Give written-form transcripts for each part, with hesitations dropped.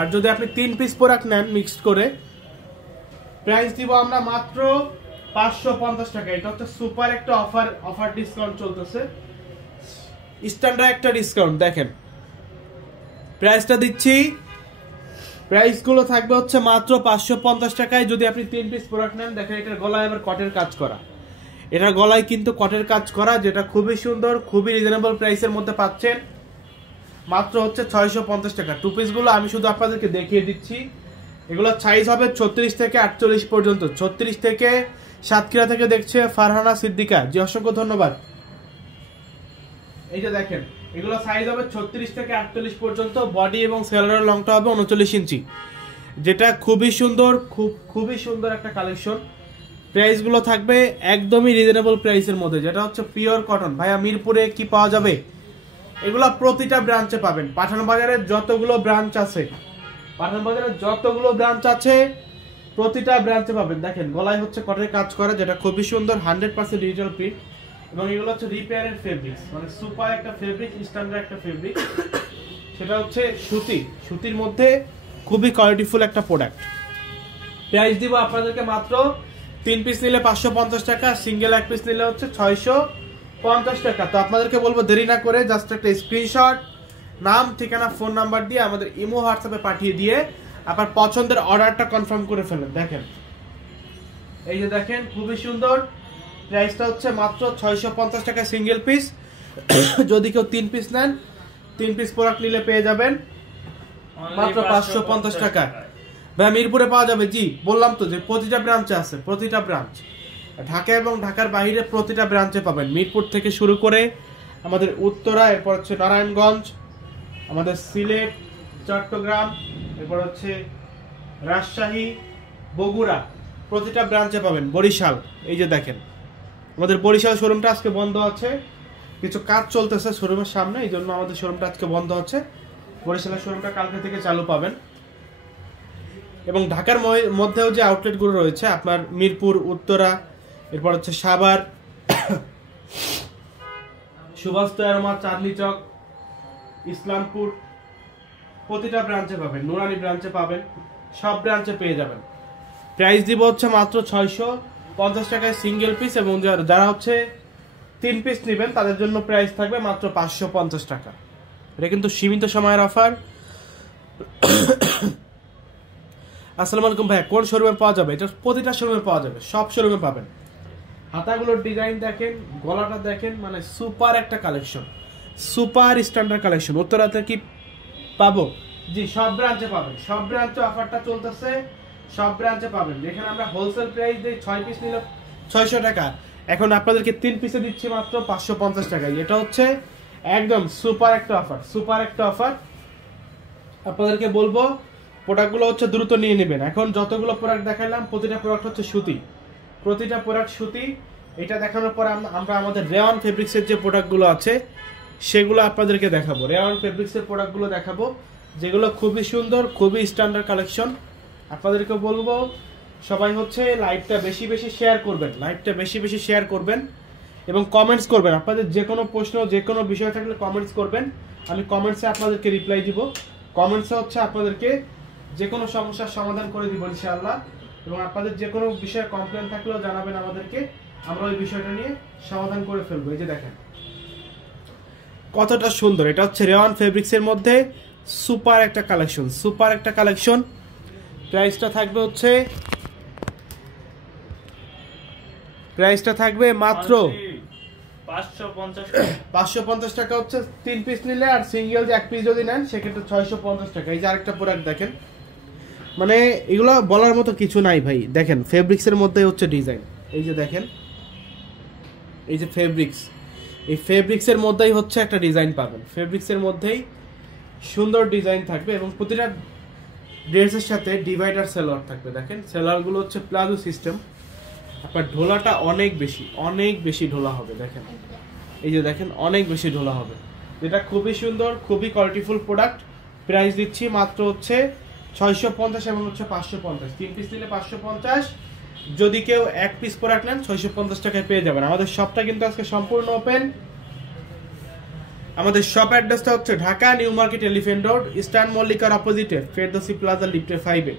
আর যদি আপনি 3 piece product নেন মিক্সড করে, প্রাইস দিব আমরা মাত্র 550 টাকা। এটা হচ্ছে সুপার একটা অফার ডিসকাউন্ট চলতেছে, স্ট্যান্ডার্ড একটা ডিসকাউন্ট। দেখেন প্রাইসটা দিচ্ছি, প্রাইসগুলো থাকবে হচ্ছে মাত্র 550 টাকায় যদি আপনি 3 পিস প্রোডাক্ট নেন। দেখেন এটার গলায় আবার কটের কাজ করা, এটার গলায় কিন্তু কটের কাজ করা, যেটা খুবই সুন্দর, খুবই রিজনেবল প্রাইসের মধ্যে পাচ্ছেন। মাত্র হচ্ছে 650 টাকা। 2 পিসগুলো আমি শুধু আপনাদেরকে দেখিয়ে দিচ্ছি। এগুলো সাইজ হবে 36 থেকে 48 পর্যন্ত। 36 থেকে সাতক্ষীরা থেকে দেখছে ফারহানা সিদ্দিকা, জি অসংখ্য ধন্যবাদ। এই যে দেখেন এগুলো সাইজ হবে 36 থেকে 48 পর্যন্ত। বডি এবং সেলারের লংটা হবে 39 ইঞ্চি, যেটা খুবই সুন্দর, খুবই সুন্দর একটা কালেকশন। প্রাইসগুলো থাকবে একদমই রিজনেবল প্রাইসের মধ্যে, যেটা হচ্ছে পিওর কটন। ভাইয়া মিরপুরে কি পাওয়া যাবে? এগুলো প্রতিটা ব্রাঞ্চে পাবেন। পাঠান বাজারের যতগুলো ব্রাঞ্চ আছে, প্রতিটা ব্রাঞ্চে পাবেন। দেখেন গলায় হচ্ছে কটনের কাজ করা, যেটা খুবই সুন্দর, 100% ডিজিটাল প্রিন্ট। এবং এগুলো হচ্ছে রিপেয়ারের ফেব্রিক্স, মানে সুপার একটা ফেব্রিক, স্ট্যান্ডার্ড একটা ফেব্রিক। সেটা হচ্ছে সুতির মধ্যে খুবই কোয়ালিটিফুল একটা প্রোডাক্ট। প্রাইস দিব আপনাদেরকে মাত্র 3 পিস নিলে 550 টাকা, সিঙ্গেল 1 পিস নিলে হচ্ছে 650 টাকা। তো আপনাদেরকে বলবো দেরি না করে জাস্ট একটা স্ক্রিনশট, নাম, ঠিকানা, ফোন নাম্বার দিয়ে আমাদের ইমো হোয়াটসঅ্যাপে পাঠিয়ে দিয়ে আপনার পছন্দের অর্ডারটা কনফার্ম করে ফেলেন। দেখেন এই যে দেখেন খুবই সুন্দর, প্রাইসটা হচ্ছে মাত্র 650 টাকা সিঙ্গেল পিস। যদি কেউ 3 পিস নেন, 3 পিস প্রোডাক্ট নিলে পেয়ে যাবেন মাত্র 550 টাকা। ভাই মিরপুরে পাওয়া যাবে? জি বললাম তো যে প্রতিটা ব্রাঞ্চে আছে, প্রতিটা ব্রাঞ্চ ঢাকা এবং ঢাকার বাইরে প্রতিটা ব্রাঞ্চে পাবেন। মিরপুর থেকে শুরু করে আমাদের উত্তরা, এরপর হচ্ছে নারায়ণগঞ্জ, আমাদের সিলেট, চট্টগ্রাম, এরপর হচ্ছে রাজশাহী, বগুড়া, প্রতিটা ব্রাঞ্চে পাবেন। বরিশাল, এই যে দেখেন আমাদের বরিশাল শোরুমটা আজকে বন্ধ আছে, কিছু কাজ চলতেছে শোরুমের সামনে, এই জন্য আমাদের শোরুমটা আজকে বন্ধ আছে। বরিশালের শোরুমটা কালকে থেকে চালু পাবেন। এবং ঢাকার মধ্যেও যে আউটলেটগুলো রয়েছে আপনার মিরপুর, উত্তরা, এরপর হচ্ছে সাভার, সুভাষ তৈরমা, চাঁদনী চক, ইসলামপুর, প্রতিটা ব্রাঞ্চে পাবেন। নুরানি ব্রাঞ্চে পাবেন, সব ব্রাঞ্চে পেয়ে যাবেন। প্রাইস দিব হচ্ছে মাত্র 650 টাকায় সিঙ্গেল পিস, এবং যারা হচ্ছে 3 পিস নেবেন তাদের জন্য প্রাইস থাকবে মাত্র 550 টাকা। এটা কিন্তু সীমিত সময়ের অফার। আসসালামু আলাইকুম ভাইয়া, কোন শোরুমে পাওয়া যাবে? এটা প্রতিটা শোরুমে পাওয়া যাবে, সব শোরুমে পাবেন। হাতাগুলোর ডিজাইন দেখেন, গলাটা দেখেন, মানে সুপার একটা কালেকশন, সুপার স্ট্যান্ডার্ড কালেকশন। উত্তরাতে কি পাবো? জি সব ব্রাঞ্চে পাবেন, সব ব্রাঞ্চে অফারটা চলতেছে, সব ব্রাঞ্চে পাবেন। যেখানে আমরা হোলসেল প্রাইস দিই 6 পিস নিলে 600 টাকা, এখন আপনাদেরকে 3 পিসে দিচ্ছি মাত্র 550 টাকায়। এটা হচ্ছে একদম সুপার একটা অফার, সুপার একটা অফার। আপনাদেরকে বলবো প্রোডাক্টগুলো হচ্ছে দ্রুত নিয়ে নেবেন। এখন যতগুলো প্রোডাক্ট দেখালাম প্রতিটা প্রোডাক্ট হচ্ছে সুতি, প্রতিটা প্রোডাক্ট সুতি। এটা দেখানোর পর আমরা আমাদের রেওয়ান ফেব্রিক্সের যে প্রোডাক্টগুলো আছে সেগুলো আপনাদেরকে দেখাবো। রেওয়ান ফেব্রিক্সের প্রোডাক্টগুলো দেখাবো, যেগুলো খুবই সুন্দর, খুবই স্ট্যান্ডার্ড কালেকশন। আপনাদেরকে বলবো সবাই হচ্ছে লাইভটা বেশি বেশি শেয়ার করবেন, লাইভটা বেশি বেশি শেয়ার করবেন এবং কমেন্টস করবেন। আপনাদের যে কোনো প্রশ্ন, যে কোনো বিষয় থাকলে কমেন্টস করবেন, আমি কমেন্টসে আপনাদেরকে রিপ্লাই দিব। কমেন্টসে হচ্ছে আপনাদেরকে যে কোনো সমস্যার সমাধান করে দিব ইনশাআল্লাহ। এবং আপনাদের যে কোনো বিষয়ে কমপ্লেন থাকলেও জানাবেন আমাদেরকে, আমরা ওই বিষয়টা নিয়ে সমাধান করে ফেলবো। এই যে দেখেন কতটা সুন্দর, এটা হচ্ছে রেওয়ান ফেব্রিক্সের মধ্যে সুপার একটা কালেকশন, সুপার একটা কালেকশন। প্রাইসটা থাকবে মাত্র 550 টাকা হচ্ছে 3 পিস নিলে, আর সিঙ্গেল যে 1 পিস যদি নেন সেক্ষেত্রে 650 টাকা। এই যে আরেকটা প্রোডাক্ট দেখেন, মানে এগুলো বলার মতো কিছু নাই ভাই। দেখেন ফেব্রিক্সের মধ্যে হচ্ছে ডিজাইন, এই যে দেখেন, এই যে ফেব্রিক্স, এই ফেব্রিক্সের মধ্যেই হচ্ছে একটা ডিজাইন পাবেন, ফেব্রিক্সের মধ্যেই সুন্দর ডিজাইন থাকবে। এবং প্রতিটা ড্রেসের সাথে ডিভাইডার সেলোয়ার থাকবে। দেখেন সেলোয়ারগুলো হচ্ছে প্লাজো সিস্টেম, আপনার ঢোলাটা অনেক বেশি ঢোলা হবে। দেখেন এই যে দেখেন অনেক বেশি ঢোলা হবে, যেটা খুবই সুন্দর, খুবই কোয়ালিটিফুল প্রোডাক্ট। প্রাইস দিচ্ছি মাত্র হচ্ছে 650 এবং হচ্ছে 550। 3 পিস নিলে 550, যদি কেউ 1 পিস প্রোডাক্ট নেন 650 টাকায় পেয়ে যাবেন। আমাদের শপটা কিন্তু আজকে সম্পূর্ণ ওপেন। আমাদের শপ অ্যাড্রেসটা হচ্ছে Dhaka New Market Elephant Road Eastern মল্লিকার অপোজিটে ফেরদৌসি প্লাজা লিফটে 5-এ।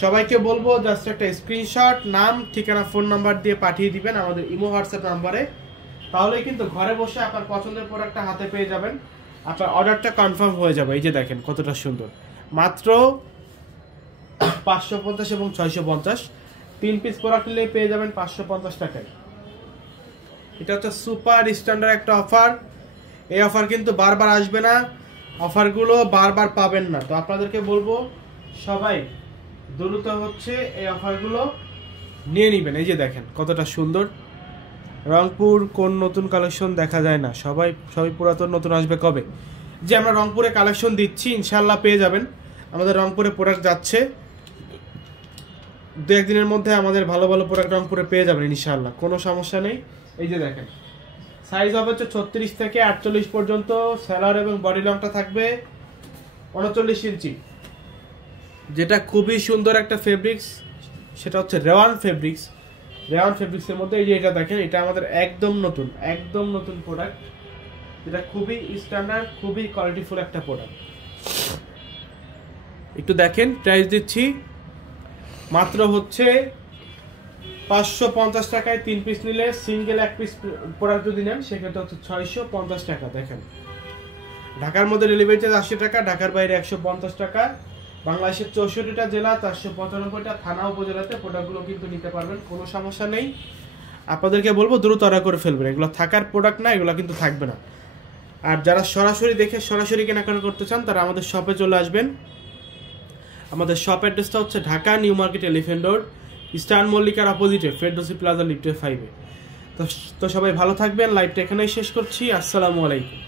সবাইকে বলবো জাস্ট একটা স্ক্রিনশট, নাম, ঠিকানা, ফোন নাম্বার দিয়ে পাঠিয়ে দিবেন আমাদের ইমো হোয়াটসঅ্যাপ নাম্বারে। তাহলে কিন্তু ঘরে বসে আপনার পছন্দের প্রোডাক্টটা হাতে পেয়ে যাবেন, আপনার অর্ডারটা কনফার্ম হয়ে যাবে। এই যে দেখেন কতটা সুন্দর, মাত্র 550 এবং 650 3 পিস প্রোডাক্ট নিলে পেয়ে যাবেন 550 টাকায়। এটা হচ্ছে সুপার স্ট্যান্ডার্ড একটা অফার। এই অফার কিন্তু বারবার আসবে না, অফারগুলো বারবার পাবেন না। তো আপনাদেরকে বলবো সবাই দ্রুত হচ্ছে এই অফারগুলো নিয়ে নেবেন। এই যে দেখেন কতটা সুন্দর, রংপুর কোন নতুন কালেকশন দেখা যায় না, সবাই পুরাতন নতুন আসবে কবে। যে আমরা রংপুরে কালেকশন দিচ্ছি ইনশাল্লাহ পেয়ে যাবেন। আমাদের রংপুরে প্রোডাক্ট যাচ্ছে, 2-1 দিনের মধ্যে আমাদের ভালো ভালো প্রোডাক্ট রংপুরে পেয়ে যাবেন ইনশাল্লাহ, কোনো সমস্যা নেই। এই যে দেখেন সাইজ হবে হচ্ছে 36 থেকে 48 পর্যন্ত, সেলার এবং বডি লংটা থাকবে 39 ইঞ্চি। যেটা খুবই সুন্দর একটা ফেব্রিক্স, সেটা হচ্ছে রেওয়ান ফেব্রিক্স। রেওয়ান ফেব্রিক্সের মধ্যে এই যে এটা দেখেন, এটা আমাদের একদম নতুন প্রোডাক্ট, যেটা খুবই স্ট্যান্ডার্ড, খুবই কোয়ালিটিফুল একটা প্রোডাক্ট। একটু দেখেন প্রাইস দিচ্ছি মাত্র হচ্ছে 550 টাকায় 3 পিস নিলে, সিঙ্গেল 1 পিস প্রোডাক্ট যদি নেন সেক্ষেত্রে হচ্ছে 650 টাকা। দেখেন ঢাকার মধ্যে ডেলিভারি চার্জ 80 টাকা, ঢাকার বাইরে 150 টাকা। বাংলাদেশের 64টা জেলা 495টা থানা উপজেলাতে প্রোডাক্টগুলো কিন্তু নিতে পারবেন, কোনো সমস্যা নেই। আপনাদেরকে বলবো দ্রুত অর্ডার করে ফেলবেন, এগুলো থাকার প্রোডাক্ট না, এগুলো কিন্তু থাকবে না। আর যারা সরাসরি দেখে সরাসরি কেনাকাটা করতে চান তারা আমাদের শপে চলে আসবেন। আমাদের শপ অ্যাড্রেসটা হচ্ছে Dhaka New Market Elephant Road Eastern মল্লিকার অপোজিটে ফেরদৌসি প্লাজা লিফটে 5-এ। তো সবাই ভালো থাকবেন, লাইভটা এখানেই শেষ করছি। আসসালামু আলাইকুম।